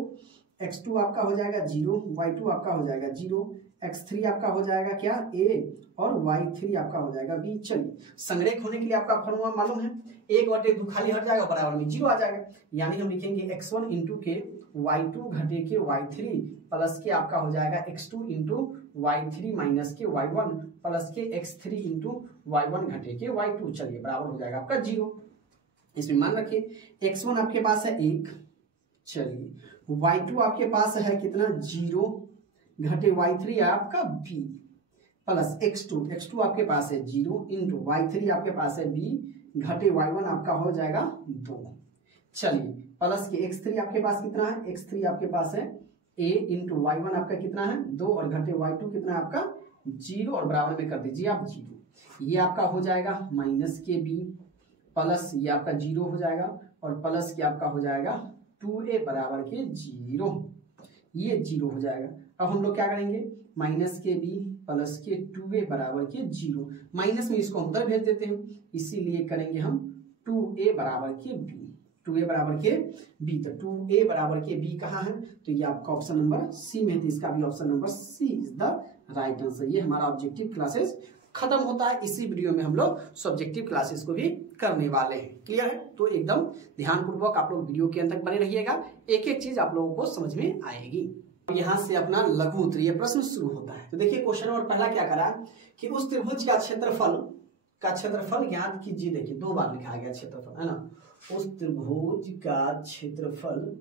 x2 आपका हो जाएगा 0, y2 आपका हो जाएगा 0, x3 आपका हो जाएगा क्या a और y3 आपका हो जाएगा b। चलिए संरेख होने के लिए आपका फॉर्मूला मालूम है, 1/2 खाली हट जाएगा बराबर में 0 आ जाएगा, यानी हम लिखेंगे x1 इंटू के y2 घटे के y3 प्लस के आपका हो जाएगा x2 इंटू y3 माइनस के y1 प्लस के x3 इंटू y1 घटे के y2। चलिए बराबर हो जाएगा आपका 0। इसमें मान रखिए x1 आपके पास है 1, चलिए y2 आपके पास है कितना 0 घटे y3 आपका b प्लस x2 आपके पास है 0 इंटू y3 आपके पास है b घटे y1 आपका हो जाएगा 2। चलिए प्लस के x3 आपके पास कितना है, x3 आपके पास है a इंटू y1 आपका कितना है 2 और घटे y2 कितना है आपका 0 और बराबर में कर दीजिए आप 0। ये आपका हो जाएगा माइनस के b प्लस ये आपका 0 हो जाएगा और प्लस के आपका हो जाएगा 2a बराबर के 0, ये 0 हो जाएगा। अब हम लोग क्या करेंगे, माइनस के b प्लस के 2a बराबर के 0, माइनस में इसको हम उधर भेज देते हैं, इसीलिए करेंगे हम 2a बराबर के b, 2a बराबर के b। तो 2a बराबर के b कहाँ है, तो ये आपका ऑप्शन नंबर सी में है, तो इसका भी option number C is the right answer. ये हमारा ऑब्जेक्टिव क्लासेस खत्म होता है, इसी वीडियो में हम लोग सब्जेक्टिव क्लासेस को भी करने वाले हैं। क्लियर है, तो एकदम ध्यानपूर्वक आप लोग वीडियो के अंत तक बने रहिएगा, एक एक चीज आप लोगों को समझ में आएगी। यहाँ से अपना लघु उत्तरीय प्रश्न शुरू होता है। तो देखिए क्वेश्चन नंबर पहला क्या करा कि उस त्रिभुज का क्षेत्रफल ज्ञात कीजिए। देखिए 2 बार लिखा गया क्षेत्रफल है ना, उस त्रिभुज का क्षेत्रफल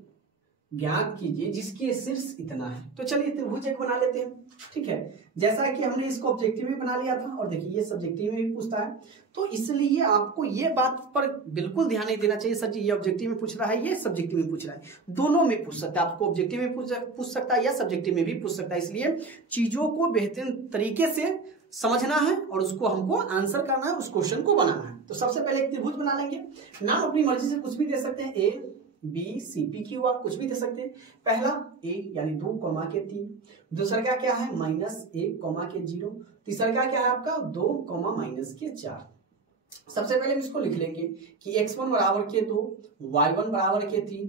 ज्ञात कीजिए जिसके शीर्ष इतना है। तो चलिए त्रिभुज एक बना लेते हैं, ठीक है, जैसा कि हमने इसको ऑब्जेक्टिव में बना लिया था और देखिए ये सब्जेक्टिव में भी पूछता है, तो इसलिए आपको ये बात पर बिल्कुल ध्यान नहीं देना चाहिए सर जी ये ऑब्जेक्टिव में पूछ रहा है, ये सब्जेक्टिव में पूछ रहा है, दोनों में पूछ सकता है, आपको ऑब्जेक्टिव में पूछ सकता है या सब्जेक्टिव में भी पूछ सकता है। इसलिए चीजों को बेहतरीन तरीके से समझना है और उसको हमको आंसर करना है, उस क्वेश्चन को बनाना है। तो सबसे पहले एक त्रिभुज बना लेंगे, नाम अपनी मर्जी से कुछ भी दे सकते हैं, A B C P Q R कुछ भी दे सकते हैं। पहला a यानी 2 कॉमा के 3, दूसरा का क्या है -1 कॉमा के 0, तीसरा का क्या है आपका 2 कॉमा माइनस के 4। सबसे पहले हम इसको लिख लेंगे कि x1 बराबर के 2, y1 बराबर के 3,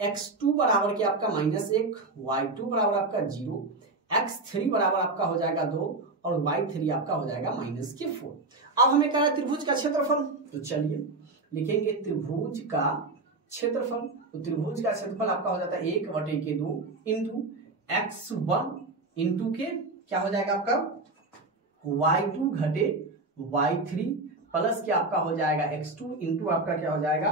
x2 बराबर के आपका -1, y2 बराबर आपका 0, x3 बराबर आपका हो जाएगा 2 और y3 आपका हो जाएगा -4। अब हमें कह रहा है त्रिभुज का क्षेत्रफल, तो चलिए लिखेंगे त्रिभुज का क्षेत्रफल। तो त्रिभुज का क्षेत्रफल आपका हो जाता है 1/2 इंटू x1 इंटू के क्या हो जाएगा आपका y2 घटे y3 प्लस क्या आपका हो जाएगा x2 इंटू आपका क्या हो जाएगा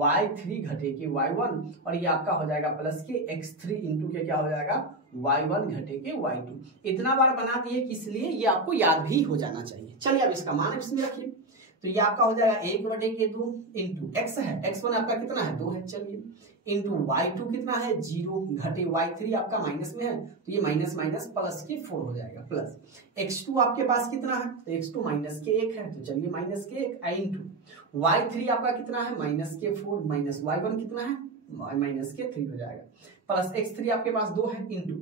y3 घटे के y1 और ये आपका हो जाएगा प्लस के x3 इंटू के क्या हो जाएगा y1 घटे के y2। इतना बार बना दिए कि इसलिए ये आपको याद भी हो जाना चाहिए। चलिए अब इसका मान इसमें रखिए, तो ये आपका हो जाएगा 1 बटे के 2 इंटू x है, x1 आपका कितना है 2 है, चलिए इंटू y2 कितना है 0 घटे y3 आपका माइनस में है तो ये माइनस माइनस प्लस के 4 हो जाएगा, प्लस x2 आपके पास कितना है तो x2 माइनस के 1 है तो चलिए माइनस के 1 इंटू y3 आपका कितना है माइनस के 4 माइनस y1 कितना है माइनस के 3 हो जाएगा, प्लस x3 आपके पास 2 है इंटू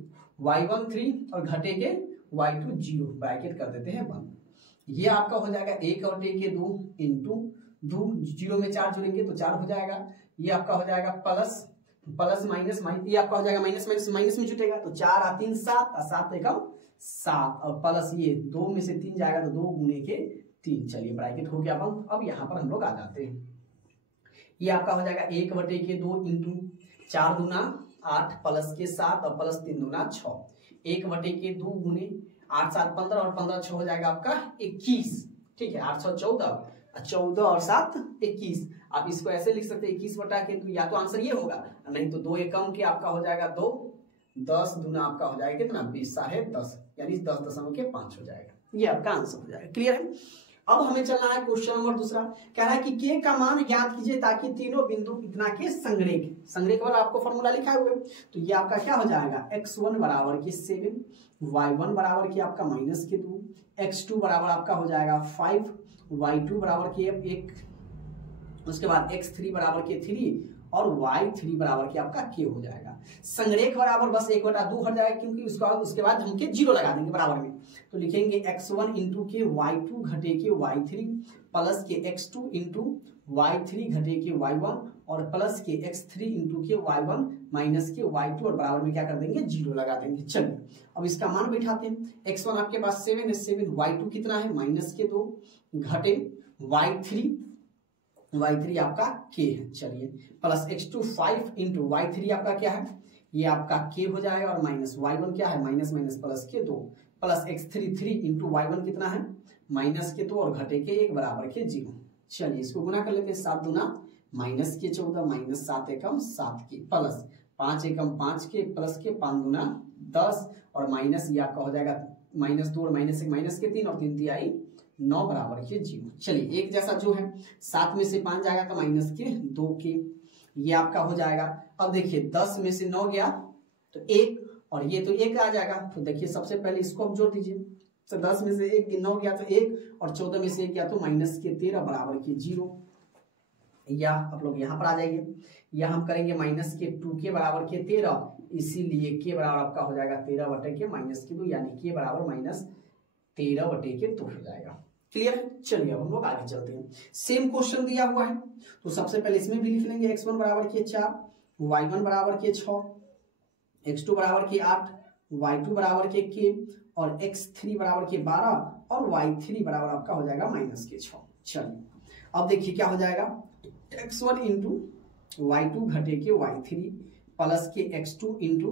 y1 3 और घटे के y2 0 ब्रैकेट कर देते हैं बंद। ये आपका हो जाएगा 1 बटे के 2 इंटू 2 0 में 4 जोड़ेंगे तो 4 हो जाएगा, ये आपका हो जाएगा प्लस प्लस माइनस माइनस ये आपका हो जाएगा माइनस माइनस माइनस में जुटेगा तो 4 और 3 7 और 7 एकम 7 और प्लस ये 2 में से 3 जाएगा तो 2 गुने के 3। चलिए ब्रैकेट हो गया बंद। अब यहाँ पर हम लोग आ जाते हैं, ये आपका हो जाएगा 1 बटे के 2 इंटू 4 दूना 8 प्लस के 7 और प्लस 3 दूना 6 1 बटे के 2 गुने 8 7 15 और 15 6 हो जाएगा आपका 21, ठीक है 814 14 और 7 21। आप इसको ऐसे लिख सकते हैं 21 बटा के, तो या तो आंसर ये होगा नहीं तो 2 एकम के आपका हो जाएगा 2 10 दूना आपका हो जाएगा कितना 20 साढ़े 10 यानी 10.5 हो जाएगा, ये आपका आंसर हो जाएगा। क्लियर है। अब हमें चलना है क्वेश्चन नंबर दूसरा, कह रहा है कि के का मान ज्ञात कीजिए ताकि तीनों बिंदु इतना के संग्रेख वाला आपको फॉर्मूला लिखा हुआ है तो ये आपका क्या हो जाएगा x1 बराबर के 7 y1 बराबर के आपका माइनस के 2 x2 बराबर आपका हो जाएगा 5 y2 बराबर के 1 उसके बाद x3 बराबर के 3 और y3 बराबर के आपका k हो जाएगा। संग्रेख बराबर बस 1/2 हट जाएगा क्योंकि उसके बाद हम के 0 लगा देंगे बराबर में तो लिखेंगे x1 इंटू के y2 घटे के y3 प्लस के x2 इंटू y3 घटे के y1 और प्लस के x3 इंटू के y1 माइनस के y2 और बराबर में क्या कर देंगे 0 लगा देंगे। चलिए अब इसका मान बैठाते हैं, x1 आपके पास 7 है 7 y2 कितना है माइनस के 2 घटे y3 आपका k है, चलिए प्लस x2 5 इंटू y3 आपका क्या है ये आपका k हो जाएगा और माइनस y1 क्या है माइनस माइनस प्लस के 2 प्लस x3 3 इंटू y1 कितना है माइनस के 2 और घटे के 1 बराबर के 0। चलिए इसको गुना कर लेते हैं 7 दूना माइनस के 14 माइनस 7 एकम 7 के प्लस 5 एकम 5 के प्लस के 5 दूना 10 और माइनस ये आपका हो जाएगा माइनस 2 और माइनस 1 माइनस के 3 और 3 तिहाई 9 बराबर के 0। चलिए एक जैसा जो है 7 में से 5 जाएगा तो माइनस के 2 के ये आपका हो जाएगा। अब देखिए 10 में से 9 गया तो 1 और ये तो 1 आ जाएगा तो देखिए सबसे पहले इसको अब जोड़ दीजिए तो 10 में से 1 9 गया तो 1 और 14 में से 1 गया तो माइनस के 13 बराबर के 0। या आप लोग यहाँ पर आ जाइए, या हम करेंगे माइनस के 2 के बराबर के 13 इसीलिए के बराबर आपका हो जाएगा 13 बटे के माइनस के 2 यानी के बराबर माइनस 13 बटे के 2 हो जाएगा। क्लियर है। चलिए अब हम लोग आगे चलते हैं, सेम क्वेश्चन दिया हुआ है तो सबसे पहले इसमें भी लिख लेंगे x1 बराबर के 4 y1 बराबर के 6 x2 बराबर के 8 y2 बराबर के k और x3 बराबर के 12 और y3 बराबर आपका हो जाएगा माइनस के 6। चलिए अब देखिए क्या हो जाएगा x1 इंटू y2 घटे के y3 प्लस के x2 इंटू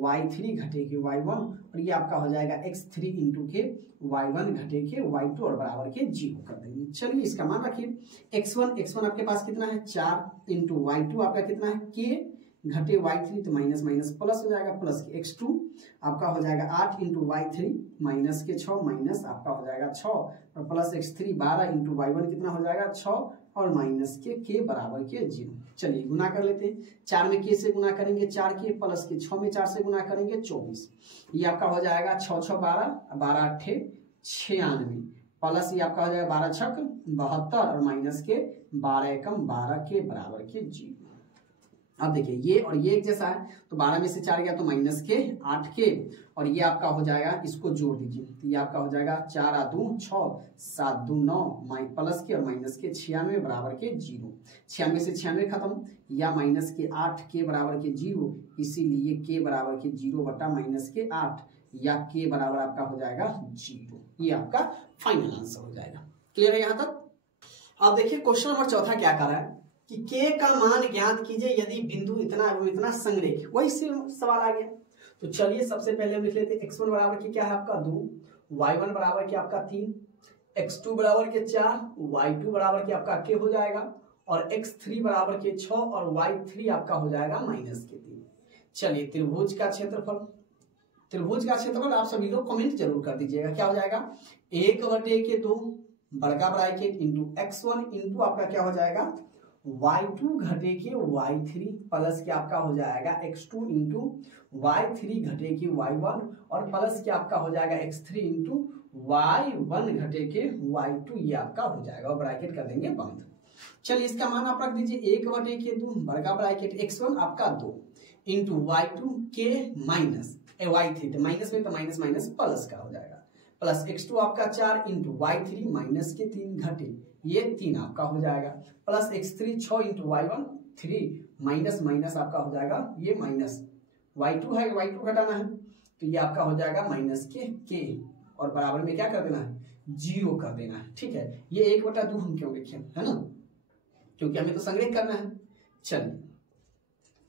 y3 घटे के y1 और ये आपका हो जाएगा x3 इंटू के y1 घटे के y2 और बराबर के 0 कर देंगे। चलिए इसका मान रखिए x1 आपके पास कितना है 4 इंटू y2 आपका कितना है k घटे y3 तो माइनस माइनस प्लस हो जाएगा प्लस के x2 आपका हो जाएगा 8 इंटू y3 माइनस के 6 माइनस आपका हो जाएगा 6 और प्लस x3 12 इंटू y1 कितना हो जाएगा 6 और माइनस के k बराबर के 0। चलिए गुना कर लेते हैं, 4 में k से गुना करेंगे 4 के प्लस के 6 में 4 से गुना करेंगे 24 ये आपका हो जाएगा 6 6 12 12 8 96 प्लस ये आपका हो जाएगा 12 6 72 और माइनस के 12 एकम 12 के बराबर के 0। अब देखिए ये और ये एक जैसा है तो 12 में से 4 गया तो माइनस के 8 के और ये आपका हो जाएगा इसको जोड़ दीजिए तो ये आपका हो जाएगा 4 आ 2 6 7 2 9 प्लस के और माइनस के 96 बराबर के 0। 96 से 96 खत्म या माइनस के 8 के बराबर के 0 इसीलिए के बराबर के 0 बटा माइनस के 8 या के बराबर आपका हो जाएगा 0। ये आपका फाइनल आंसर हो जाएगा। क्लियर है यहाँ तक। अब देखिए क्वेश्चन नंबर चौथा क्या कर रहा है कि k का मान ज्ञात कीजिए यदि बिंदु इतना एवं इतना संरेख, वही से सवाल आ गया तो चलिए सबसे पहले हम लिख लेते हैं x1 बराबर के क्या है आपका 2, y1 बराबर के आपका 3, x2 बराबर के 4, y2 बराबर के आपका के हो जाएगा, और x3 बराबर के 6 और y3 आपका हो जाएगा माइनस के 3। चलिए त्रिभुज का क्षेत्रफल आप सभी लोग कमेंट जरूर कर दीजिएगा। क्या हो जाएगा 1/2 बड़का ब्रैकेट इंटू x1 इंटू आपका क्या हो जाएगा y2 घटे के y3 प्लस क्या आपका हो जाएगा x2 इंटू y3 घटे के y1 और प्लस क्या आपका हो जाएगा x3 इंटू y1 घटे के y2, ये आपका हो जाएगा और ब्रैकेट कर देंगे बंद। चलिए इसका मान आप रख दीजिए 1/2 बड़का ब्रैकेट x1 आपका 2 इंटू y2 के माइनस y3, तो माइनस में तो माइनस माइनस प्लस का हो जाएगा, प्लस x2 आपका 4 इंटू y3 माइनस के 3 घटे ये 3 आपका हो जाएगा, plus x3 6 into y1 3 minus minus आपका हो जाएगा ये माइनस y2 है, y2 घटाना है तो ये आपका हो जाएगा माइनस के और बराबर में क्या कर देना है 0 कर देना है। ठीक है, ये 1/2 हम क्यों लिखे है ना, क्योंकि हमें तो संग्रह करना है। चलिए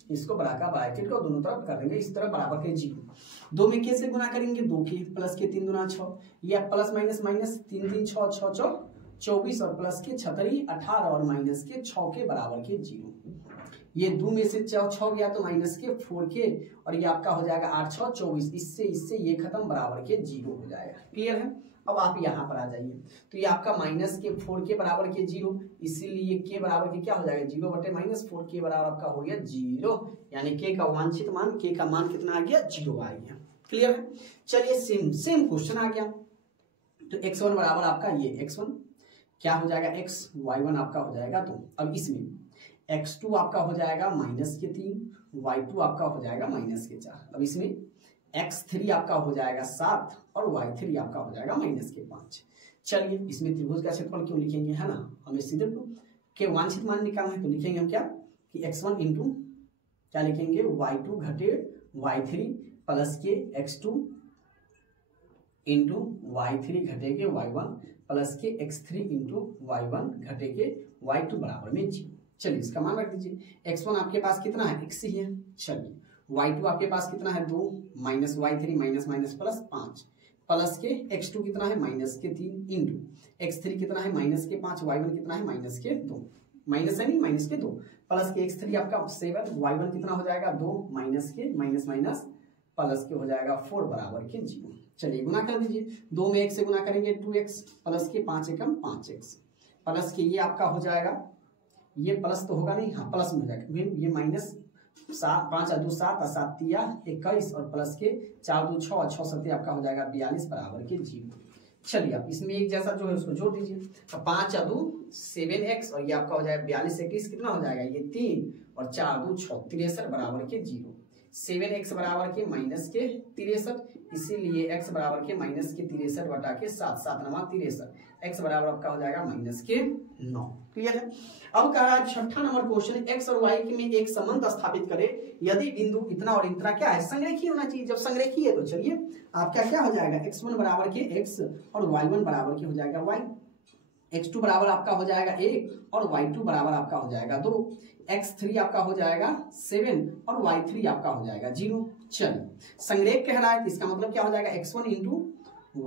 इसको ब्रैकेट को दोनों तरफ कर देंगे इस तरह बराबर के 0। 2 में कैसे गुना करेंगे 2 के, प्लस के 3 दूना 6, या प्लस माइनस माइनस 3 3 6 6 6 24 और प्लस के 36 18 और माइनस के 6 के बराबर के 0। ये 2 में से 6 गया तो माइनस के 4 के और ये आपका हो जाएगा 8 6 24, इससे ये खत्म बराबर के 0 हो जाएगा। क्लियर है। अब आप यहाँ पर आ जाइए तो ये आपका माइनस के 4 के बराबर के 0, इसीलिए के बराबर के क्या हो जाएगा 0/-4 के बराबर आपका हो गया 0, यानी के का वांछित मान के का मान कितना आ गया 0 आ गया। क्लियर है। चलिए सेम क्वेश्चन आ गया तो x1 बराबर आपका ये x1 क्या हो जाएगा x y1 आपका हो जाएगा 2। अब इसमें x2 आपका हो जाएगा माइनस के 3, y2 आपका हो जाएगा माइनस के 4। अब इसमें x3 आपका हो जाएगा 7 और y3 आपका हो जाएगा माइनस के 5। चलिए इसमें त्रिभुज का क्षेत्रफल क्यों लिखेंगे है ना, हमें सीधे के वांछित मान निकालना है तो लिखेंगे हम क्या कि x1 इंटू क्या लिखेंगे y2 घटे y3 प्लस के x2 इंटू y3 घटे के y1 प्लस के x3 इंटू y1 घटे के y2 बराबर में 0। चलिए इसका मान रख दीजिए x1 आपके पास कितना है x ही है। चलिए y2 आपके पास कितना है 2 minus y3 minus minus plus 5 plus के x2 कितना है माइनस के 3 इंटू x3 कितना है माइनस के 5 y1 कितना है माइनस के 2 माइनस है नहीं माइनस के 2 प्लस के x3 आपका 7 y1 कितना हो जाएगा 2 माइनस के माइनस माइनस प्लस के हो जाएगा 4 बराबर के 0। चलिए गुना कर दीजिए 2 में 1 से गुना करेंगे 2x प्लस के 5 एकम 5x प्लस के ये आपका हो जाएगा ये प्लस तो होगा नहीं हाँ प्लस में हो जाएगा ये माइनस 5 2 7 7 21 और प्लस के 4 2 6 6 7 आपका हो जाएगा 42 बराबर के 0। चलिए आप इसमें एक जैसा जो है उसको जोड़ दीजिए तो 5 2 7x और ये आपका हो जाएगा 42 21 कितना हो जाएगा ये 3 और 4 2 6 63 बराबर के 0। 7x बराबर के माइनस के 63, इसीलिए x बराबर के माइनस के 63 बटा के 7 7 9 63 x बराबर आपका हो जाएगा माइनस के 9। क्लियर है। अब कह रहा है 6ठा नंबर क्वेश्चन x और y में एक संबंध स्थापित करे यदि बिंदु इतना और इतना क्या है संरेखीय होना चाहिए। जब संरेखीय है तो चलिए आपका क्या हो जाएगा x1 बराबर के x और y1 बराबर के हो जाएगा y, x2 बराबर आपका हो जाएगा 1 और y2 बराबर आपका हो जाएगा 2, x3 आपका हो जाएगा 7 और y3 आपका हो जाएगा 0। चलिए संरेख कह रहा है इसका मतलब क्या हो जाएगा x1 इंटू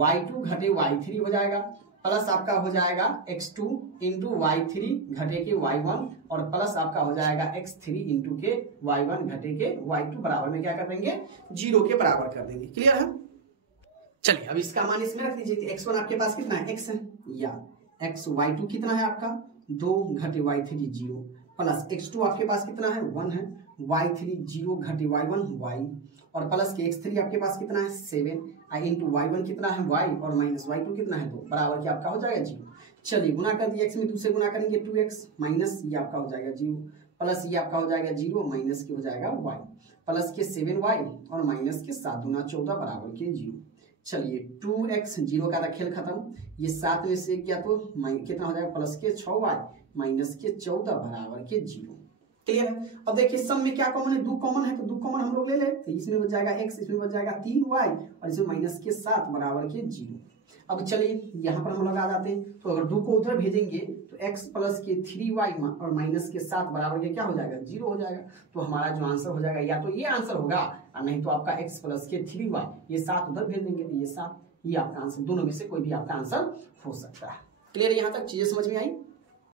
y2 घटे y3 हो जाएगा प्लस आपका हो जाएगा x2 इंटू y3 घटे के y1 और प्लस आपका हो जाएगा x3 इंटू के y1 घटे के y2 बराबर में क्या कर देंगे 0 के बराबर कर देंगे। क्लियर है। चलिए अब इसका मान इसमें रख दीजिए x1 आपके पास कितना है x है या x y2 कितना है आपका 2 घटे y3 0 प्लस x2 आपके पास कितना है 1 है y3 0 घटे y1 y और प्लस के x3 आपके पास कितना है 7 इंटू y1 कितना है y और माइनस y2 कितना है 2 बराबर क्या आपका हो जाएगा 0। चलिए गुना कर दिए x में 2 से गुना करेंगे 2x माइनस ये आपका हो जाएगा 0 प्लस ये आपका हो जाएगा 0 माइनस के हो जाएगा y प्लस के 7y और माइनस के 7 दूना 14 बराबर के 0। चलिए 2x 0 का खेल खत्म, ये 7 में से गया तो कितना हो जाएगा प्लस के 6y माइनस के 14 बराबर के 0। क्लियर है। अब देखिए सब में क्या कॉमन है 2 कॉमन है तो 2 कॉमन हम लोग ले ले तो इसमें बच जाएगा x इसमें बच जाएगा 3y और इसमें माइनस के 7 बराबर के 0। अब चलिए यहाँ पर हम लोग आ जाते हैं, तो अगर 2 को उधर भेजेंगे तो x प्लस के 3y और माइनस के 7 बराबर ये क्या हो जाएगा 0 हो जाएगा। तो हमारा जो आंसर हो जाएगा या तो ये आंसर होगा और नहीं तो आपका x प्लस के 3y, ये 7 उधर भेज देंगे तो ये 7, ये आपका आंसर, दोनों में से कोई भी आपका आंसर हो सकता है। क्लियर है यहाँ तक चीजें समझ में आई।